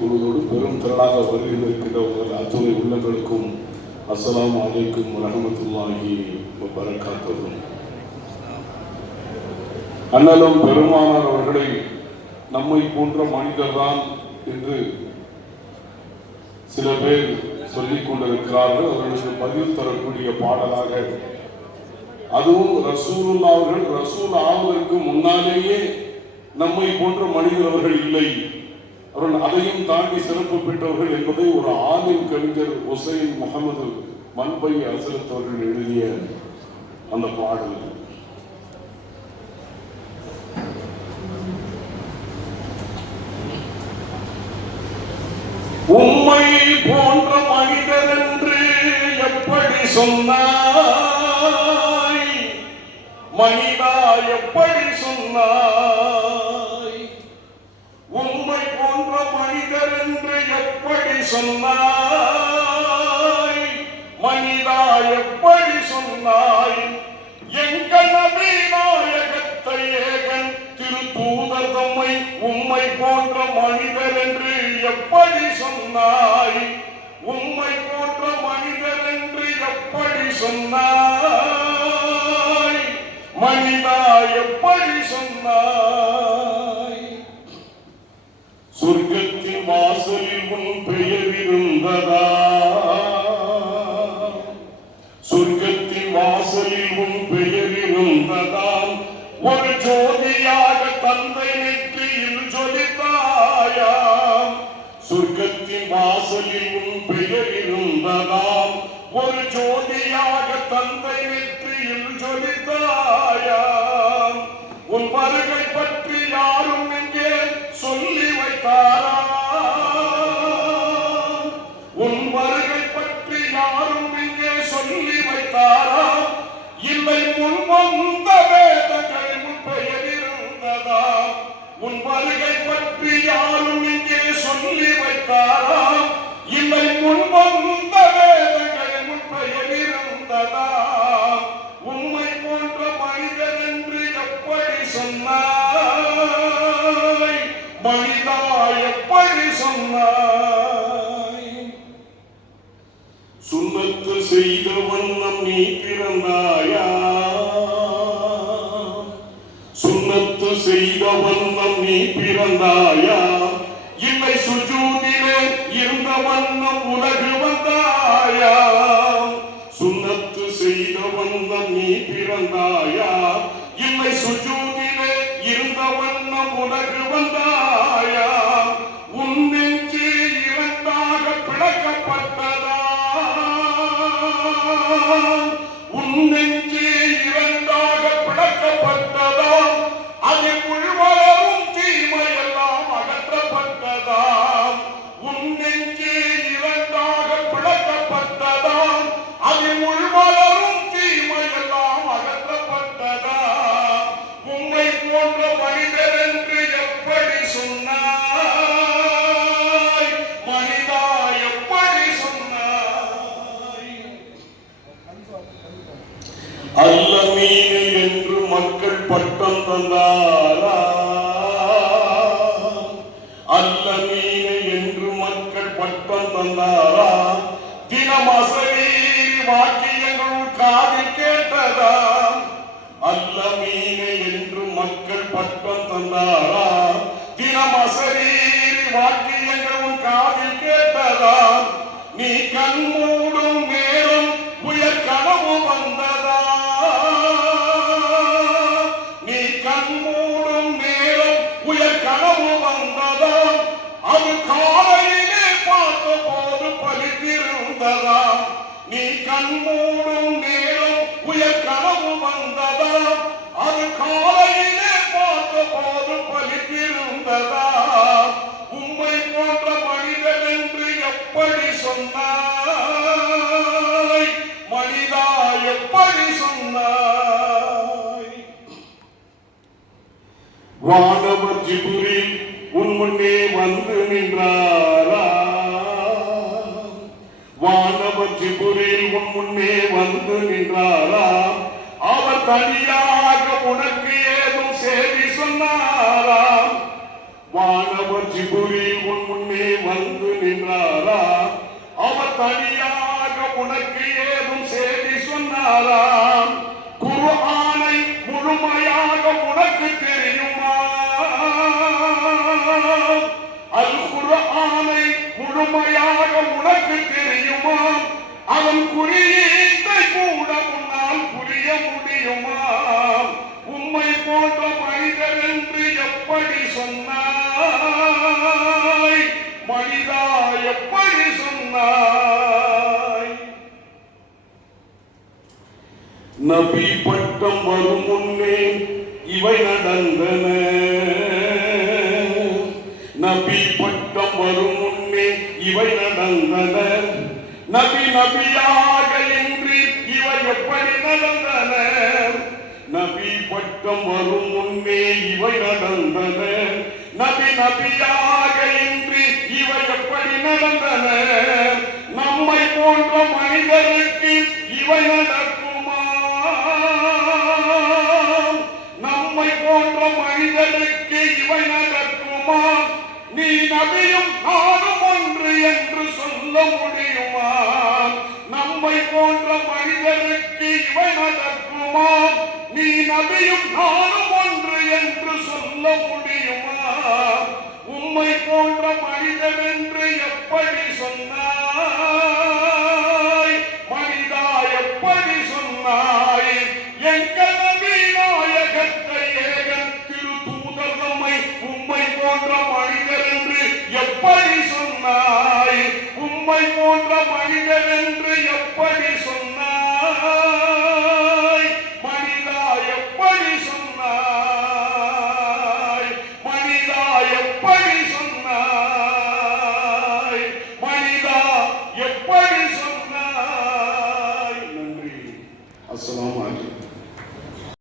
கொள்வதோடு பெரும் திரளாக வருகின்ற உங்கள் அத்துணை உள்ளங்களுக்கும் அஸ்ஸலாமு அலைக்கும் வரஹ்மத்துல்லாஹி வபரகாத்துஹு. அண்ணலும் பெருமானார் அவர்களை நம்மை போன்ற மனிதர்தான் என்று சில பேர் சொல்லிக் கொண்டிருக்கிறார்கள். அவர்களுக்கு பதில் தரக்கூடிய பாடலாக, அதுவும் ரசூலுல்லாஹ் அவர்கள் ரசூல் ஆவதற்கு முன்னாலேயே நம்மை போன்ற மனிதர் அவர்கள் இல்லை, அவர்கள் அதையும் தாண்டி சிறப்பு பெற்றவர்கள் என்பதை ஒரு ஆலிம் கவிஞர் ஹுசைன் முகமது மன்பை அசரத் அவர்கள் எழுதிய அந்த பாடல். உம்மை போன்ற மனிதர் என்று எப்படி சொன்னாய், மனிதா எப்படி சொன்னாய், உம்மை போன்ற மனிதர் என்று எப்படி சொன்னாய், மனிதா எப்படி சொன்னாய், எங்கள் நபி நாயகத்தை ஏகன் திருத்தூதர் தம்மை உம்மை போன்ற மனிதர் என்று எப்படி சொன்னாய், உம்மை போன்ற மனிதர் என்று எப்படி சொன்னாய், மனிதா எப்படி சொன்னாய், சொர்க்கத்தின் வாசலில் உன் பெயர் இருந்ததா, சொர்க்கத்தின் வாசலில் உன் பெயர் இருந்ததாம், ஒரு ஜோதியாக தந்தை நெற்றியில் ஜொலித்தாயாம், சொர்க்கத்தின் வாசலில் உன் பெயர் இருந்ததாம், ஒரு ஜோதியாக தந்தை நெற்றியில் ஜொலித்தாயாம், உன் வருகை பற்றி யாரும் இங்கே சொல்லி வைத்தாரா, உன் வருகை பற்றி யாரும் இங்கே சொல்லி வைத்தாரா, இல்லை முன் வந்த வேதங்கள் உன் பெயர் இருந்ததா, உன் வருகை பற்றி யாரும் இங்கே சொல்லி வைத்தாரா, இல்லை முன் வந்த வேதங்கள் உன் பெயர் இருந்ததா, உம்மை போன்ற மனிதர் என்று எப்படி சொன்னாய், மனிதா எப்படி சொன்னாய், சுன்னத்து செய்த வண்ணம் நீ பிறந்தாயா, சுன்னத்து செய்த வண்ணம் நீ பிறந்தாயா, இல்லை சுஜூதிலே இருந்த வண்ணம் உலகு வந்தாயா, சுன்னத்து செய்த வண்ணம் நீ பிறந்தாயா, இல்லை சுஜூதிலே இருந்த வண்ணம் உலகு வந்தாயா, உன் நெஞ்சு இரண்டாக பிளக்கப்பட்டதா, உன் நெஞ்சு இரண்டாக பிளக்கப்பட்டதா, அதில் உள்வரும் தீமையெல்லாம் அகற்றப்பட்டதா, உன் நெஞ்சு இரண்டாக பிளக்கப்பட்டதா, அதில் உள்வரும் தீமையெல்லாம் அகற்றப்பட்டதா, உம்மை போன்ற மனிதர் என்று எப்படி சொன்னாய், மனிதா எப்படி சொன்னாய், அல்லமீனு என்று மக்கள் பட்டம் தந்தாரா, அல்லமீனு என்று மக்கள் பட்டம் தந்தாரா, தினம் அசரீரி வாக்கியங்கள் காதில் கேட்டதா, அல்லமீனு என்று மக்கள் பட்டம் தந்தாரா, தினம் அசரீரி வாக்கியங்கள் காதில் கேட்டதா, நீ கண் மூடும் நேரம் உயர் கனவு வந்ததா, நீ கண் மூடும் நேரம் உயர் கனவு வந்ததா, அது காலையிலே பார்த்த போது பலித்திருந்ததா, நீ கண் மூடும் நேரம் உயர் கனவு வந்ததா, அது காலையிலே பார்த்த போது பலித்திருந்ததா, உம்மை போன்ற மனிதன் என்று எப்படி சொன்னாய், மனிதா எப்படி சொன்னாய், வானவர் ஜிப்ரீல் உன் முன்னே வந்து நின்றாரா, வானவர் ஜிப்ரீல் உன் முன்னே வந்து நின்றாரா, அவர் தனியாக உனக்கு ஏதும் செய்தி சொன்னாரா, வானவர் ஜிப்ரீல் உன் முன்னே வந்து தனியாக உனக்கு ஏதும் செய்தி சொன்னாராம்? குர்ஆனை முழுமையாக உனக்கு தெரியுமா? அல் குர்ஆனை முழுமையாக உனக்கு தெரியுமா? அவன் குறியீட்டை கூட உன்னால் புரிய முடியுமா? உம்மை போன்ற மனிதர் என்று எப்படி சொன்னாய்? மனிதா எப்படி சொன்னாய்? நபி பட்டம் வரும் முன்னே இவை நடந்தன. நபி பட்டம் வரும் முன்னே இவை நடந்தன. நபி நபியாக இன்றி இவை எப்படி நடந்தன? நபி பட்டம் வரும் முன்னே இவை நடந்தன. நபி நபியாக இன்றி இவை எப்படி நடந்தன? நம்மை போன்ற மனிதருக்கு இவை நடக்குமா? நம்மை போன்ற மனிதருக்கு இவை நடக்குமா? நீ நபியும் நானும் ஒன்று என்று சொல்ல முடியுமா? நம்மை போன்ற மனிதருக்கு இவை நடக்குமா? நீ நபியும் நானும் ஒன்று என்று சொல்ல முடியுமா? உம்மை போன்ற மனிதர் என்று எப்படி சொன்னாய்? மனிதா எப்படி சொன்னாய்? எங்கள் நபி நாயகத்தை ஏகன் திரு தூதர் நம்மை உம்மை போன்ற மனிதர் என்று எப்படி சொன்னாய்? உம்மை போன்ற மனிதர் என்று எப்படி சொன்னாய்? மனிதா எப்படி சொன்னாய்? மனிதா எப்படி சொன்னாய்? மனிதா எப்படி சொன்னாய்? நன்றி. அஸ்ஸலாமு அலைக்கும்.